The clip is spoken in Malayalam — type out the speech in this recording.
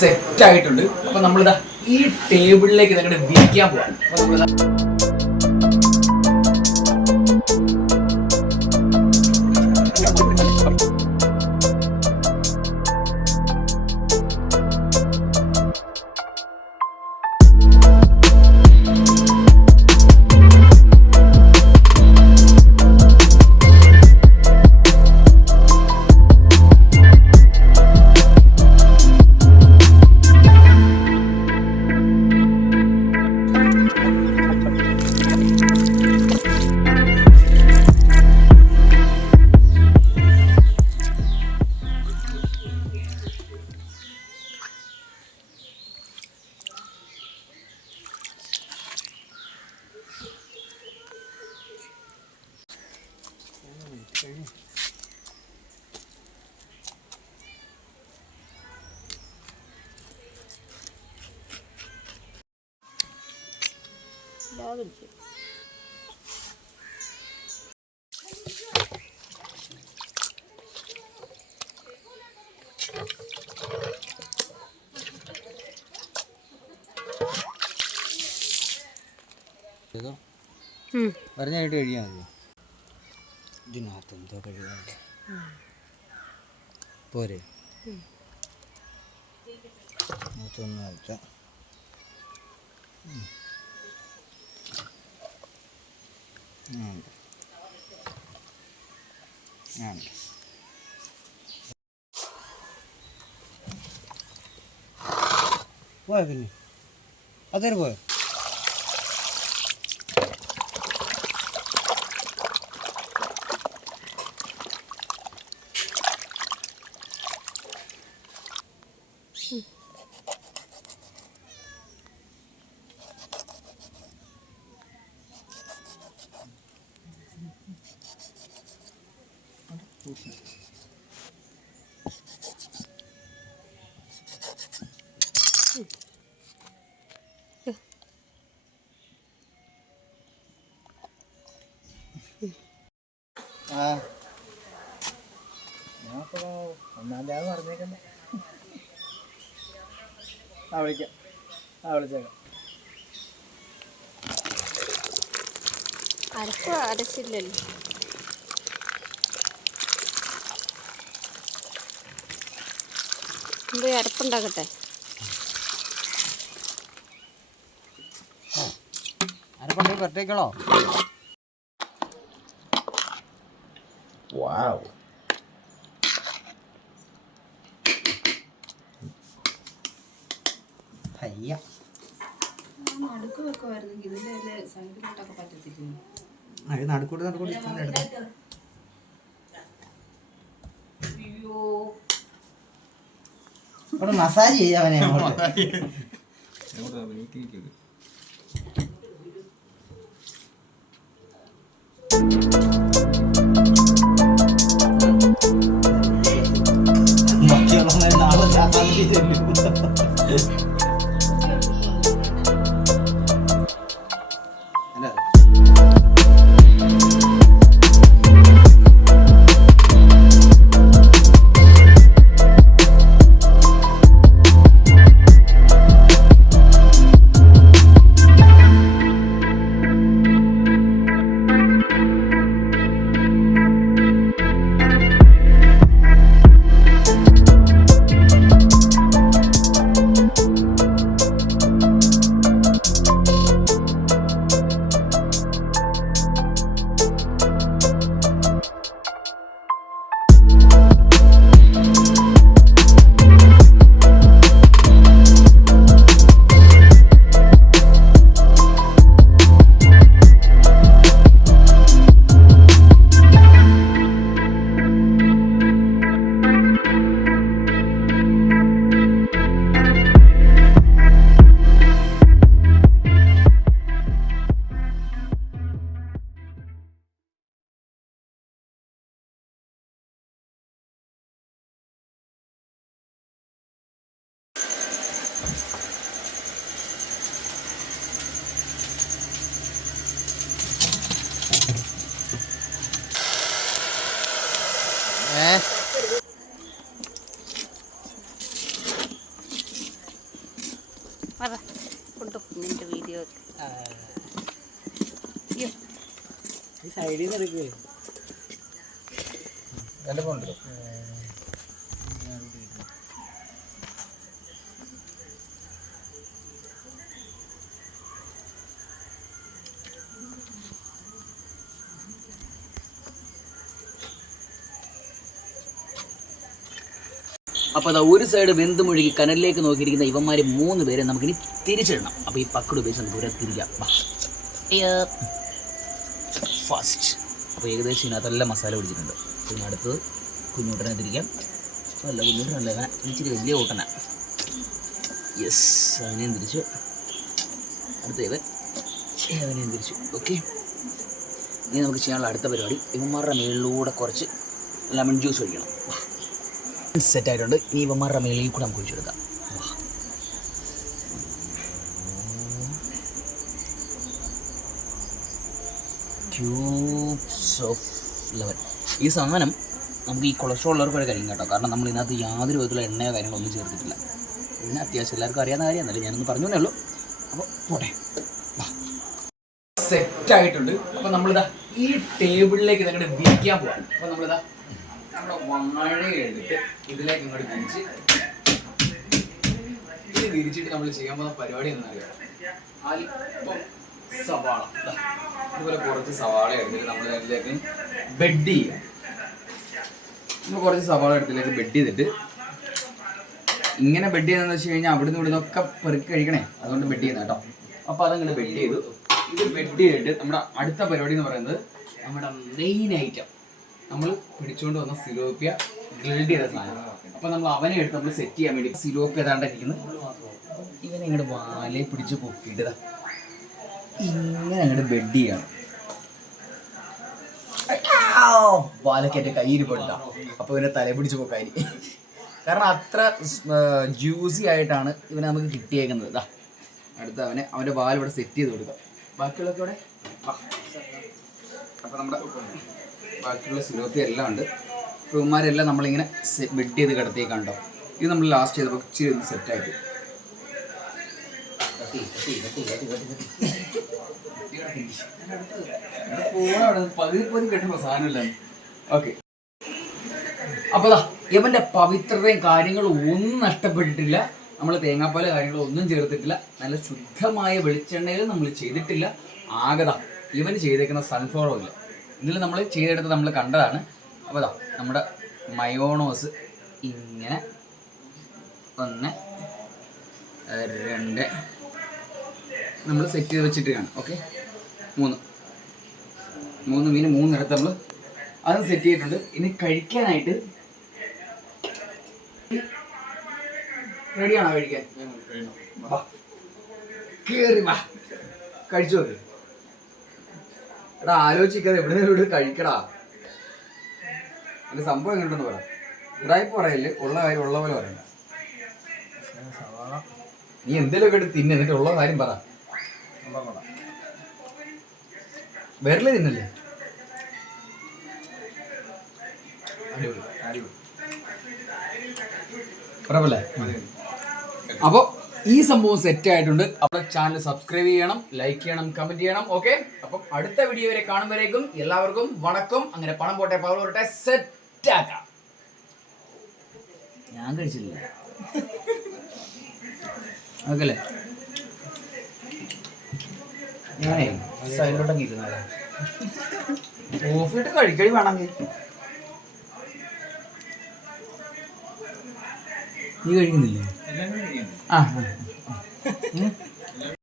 സെറ്റ് ആയിട്ടുണ്ട്. അപ്പൊ നമ്മളിതാ ഈ ടേബിളിലേക്ക് ഇതങ്ങോട്ട് വിരിക്കാൻ പോവാം. അപ്പൊ നമ്മളിതാ പറഞ്ഞായിട്ട് കഴിയാൻ മതി. ഇതിനകത്ത് എന്തോ കഴിയാൻ പോരെ മൂത്തൊന്നും ആയിട്ട. പോയോ പിന്നെ അതേര് പോയോ? ഒന്നാം പറഞ്ഞേക്കണ്ടേ? വിളിക്കാം, വിളിച്ചേക്കാം. അരച്ചില്ലല്ലോ. അരപ്പുണ്ടാക്കട്ടെ. അരപ്പുണ്ടെങ്കിൽ പറ്റേക്കളോ? വാവ്, പയ്യ നടുക്ക് വെക്കുമായിരുന്നെങ്കിൽ ഇതിൻ്റെ സൈഡിലോട്ടൊക്കെ പറ്റത്തില്ല. നടുക്കൂട്ട് അവിടെ മസാജ് ചെയ്യാവനെ. കൊണ്ടു നിന്റെ വീഡിയോ സൈഡിൽ നിന്ന് എടുക്കുക എൻ്റെ ഫോൺ എടുത്തോ. അപ്പോൾ അതാ ഒരു സൈഡ് വെന്ത് മുഴുകി കനലിലേക്ക് നോക്കിയിരിക്കുന്ന ഇവന്മാർ 3 പേരെ നമുക്കിനി തിരിച്ചിടണം. അപ്പോൾ ഈ പക്കട് ഉപയോഗിച്ച് നമുക്ക് ഇവരെ തിരിക്കാം. ഫസ്റ്റ് അപ്പോൾ ഏകദേശം ഇതിനകത്തെല്ലാം മസാല പിടിച്ചിട്ടുണ്ട്. പിന്നെ അടുത്തത് കുഞ്ഞൂട്ടനെ തിരിക്കാം. അല്ല കുഞ്ഞൂട്ടനല്ല, അങ്ങനെ ഇച്ചിരി വലിയ കൂട്ടന. യെസ്, അവനെയും തിരിച്ചു. അടുത്ത അവനെയും തിരിച്ചു. ഓക്കെ, ഇനി നമുക്ക് ചെയ്യാനുള്ള അടുത്ത പരിപാടി ഇവന്മാരുടെ മേളിലൂടെ കുറച്ച് ലെമൺ ജ്യൂസ് ഒഴിക്കണം. സെറ്റായിട്ടുണ്ട്. ഇനി ഇവന്മാരുടെ മേളിൽ കൂടെ നമുക്ക് ഒഴിച്ചെടുക്കാം. Cubes of lemon. ഈ സാധനം നമുക്ക് ഈ കൊളസ്ട്രോൾ ഉള്ളവർക്ക് കഴിയും കേട്ടോ. കാരണം നമ്മൾ ഇതിനകത്ത് യാതൊരു വിധത്തിലുള്ള എണ്ണയോ കാര്യങ്ങളോ ഒന്നും ചേർത്തിട്ടില്ല. പിന്നെ അത്യാവശ്യം എല്ലാവർക്കും അറിയാവുന്ന കാര്യമാണല്ലോ, ഞാനൊന്ന് പറഞ്ഞു തന്നേ ഉള്ളൂ. അപ്പോൾ പോട്ടെ, സെറ്റായിട്ടുണ്ട്. അപ്പോൾ നമ്മളിതാ ഈ ടേബിളിലേക്ക് ഇതങ്ങോട്ട് വിരിക്കാൻ പോവാം. അപ്പോൾ നമ്മളിതാ നമ്മുടെ വാഴ എടുത്തിട്ട് ഇതിലേക്ക് ഇങ്ങോട്ട് വിരിച്ച് ഇത് വിരിച്ചിട്ട് നമ്മൾ ചെയ്യാൻ പോകുന്ന പരിപാടി എന്നറിയാം. അല്പം സവാള, ഇതുപോലെ കുറച്ച് സവാള എടുത്തിട്ട് നമ്മൾ അതിലേക്ക് ബെഡ് ചെയ്യാം. നമ്മൾ കുറച്ച് സവാള എടുത്തിലേക്ക് ബെഡ് ചെയ്തിട്ട് ഇങ്ങനെ ബെഡ് ചെയ്യുന്നതെന്ന് വെച്ച് കഴിഞ്ഞാൽ അവിടുന്ന് ഇവിടുന്ന് ഒക്കെ പെറുക്കി കഴിക്കണേ, അതുകൊണ്ട് ബെഡ് ചെയ്യുന്ന കേട്ടോ. അപ്പോൾ അതങ്ങനെ ബെഡ് ചെയ്തു. ഇത് ബെഡ് ചെയ്തിട്ട് നമ്മുടെ അടുത്ത പരിപാടി എന്ന് പറയുന്നത് നമ്മുടെ മെയിൻ ഐറ്റം നമ്മൾ പിടിച്ചുകൊണ്ട് വന്ന സിലോപ്പിയ ഗ്രിൽഡ് ചെയ്ത സാധനം. അപ്പോൾ നമ്മൾ അവനെ എടുത്ത് നമ്മൾ സെറ്റ് ചെയ്യാൻ വേണ്ടി സിലോപ്പിയ ഏതാണ്ടിരിക്കുന്നത് ഇവനെ ഇങ്ങോട്ട് വാലയെ പിടിച്ച് പൊക്കിയിട്ട് ഇങ്ങനെ അങ്ങോട്ട് ബെഡ് ചെയ്യണം. വാലൊക്കെ എൻ്റെ കയ്യിൽ പോയിട്ടാ. അപ്പോൾ ഇവനെ തല പിടിച്ച് പൊക്കാനി, കാരണം അത്ര ജ്യൂസി ആയിട്ടാണ് ഇവനെ നമുക്ക് കിട്ടിയേക്കുന്നത്. ഇതാ അടുത്ത അവൻ്റെ വാൽ ഇവിടെ സെറ്റ് ചെയ്ത് കൊടുക്കാം. ബാക്കിയുള്ളതൊക്കെ ഇവിടെ. അപ്പോൾ നമ്മുടെ ബാക്കിയുള്ള സിലോപ്പി എല്ലാം ഉണ്ട്. ഇവന്മാരെല്ലാം നമ്മളിങ്ങനെ ബെഡ് ചെയ്ത് കിടത്തേക്കാണ്ടോ. ഇത് നമ്മൾ ലാസ്റ്റ് ചെയ്തപ്പോൾ ഇച്ചിരി ഒന്ന് സെറ്റായിട്ട് പകുതി കെട്ടുമ്പോൾ സാധനമില്ല. ഓക്കെ, അപ്പോൾ ഇവൻ്റെ പവിത്രതയും കാര്യങ്ങളും ഒന്നും നഷ്ടപ്പെട്ടിട്ടില്ല. നമ്മൾ തേങ്ങാപ്പാല കാര്യങ്ങളും ഒന്നും ചേർത്തിട്ടില്ല. നല്ല ശുദ്ധമായ വെളിച്ചെണ്ണയിൽ നമ്മൾ ചെയ്തിട്ടില്ല. ആകത ഇവന് ചെയ്തേക്കുന്ന സൺഫ്ലവർ ഓയിൽ ഇതിൽ നമ്മൾ ചെയ്തെടുത്ത് നമ്മൾ കണ്ടതാണ്. അപ്പോൾ നമ്മുടെ മയോണോസ് ഇങ്ങനെ 1 2 നമ്മൾ സെറ്റ് ചെയ്ത് വെച്ചിട്ട് കാണും. ഓക്കെ, 3 മീൻ 3 നേരത്തെ നമ്മൾ അതും സെറ്റ് ചെയ്തിട്ടുണ്ട്. ഇനി കഴിക്കാനായിട്ട് റെഡിയാണോ? കഴിക്കാൻ കേറി വാ, കഴിച്ചു നോക്ക്. എടാ ആലോചിക്കാതെ എവിടെ കഴിക്കടാ. എൻ്റെ സംഭവം എങ്ങനെയുണ്ടെന്ന് പറയാം. ഇടായ്പ പറയല്ലേ, ഉള്ള കാര്യം ഉള്ള പോലെ പറയണ്ട. നീ എന്തെങ്കിലുമൊക്കെ എടുത്ത് തിന്നെ, എന്നിട്ട് ഉള്ള കാര്യം പറ. വിരല് തിന്നല്ലേ? കുഴപ്പമില്ലേ? അപ്പോൾ ഈ സംഭവം സെറ്റ് ആയിട്ടുണ്ട്. അപ്പോൾ ചാനൽ സബ്സ്ക്രൈബ് ചെയ്യണം, ലൈക്ക് ചെയ്യണം, കമന്റ് ചെയ്യണം. ഓക്കെ, അപ്പം അടുത്ത വീഡിയോ വരെ കാണുമ്പോഴേക്കും എല്ലാവർക്കും വണക്കം. അങ്ങനെ പണം പോട്ടെ, പവർ പോട്ടെ, സെറ്റ് ആക്കാം. ഞാൻ കഴിച്ചില്ല. ഓക്കെ അല്ലേ? ഞാനേ സൈഡിലോട്ടൊക്കെ ഇരുന്നാലേ ഓഫിട്ട് കഴിക്കടി വേണമെങ്കിൽ. നീ കഴിക്കുന്നില്ലേ? ആ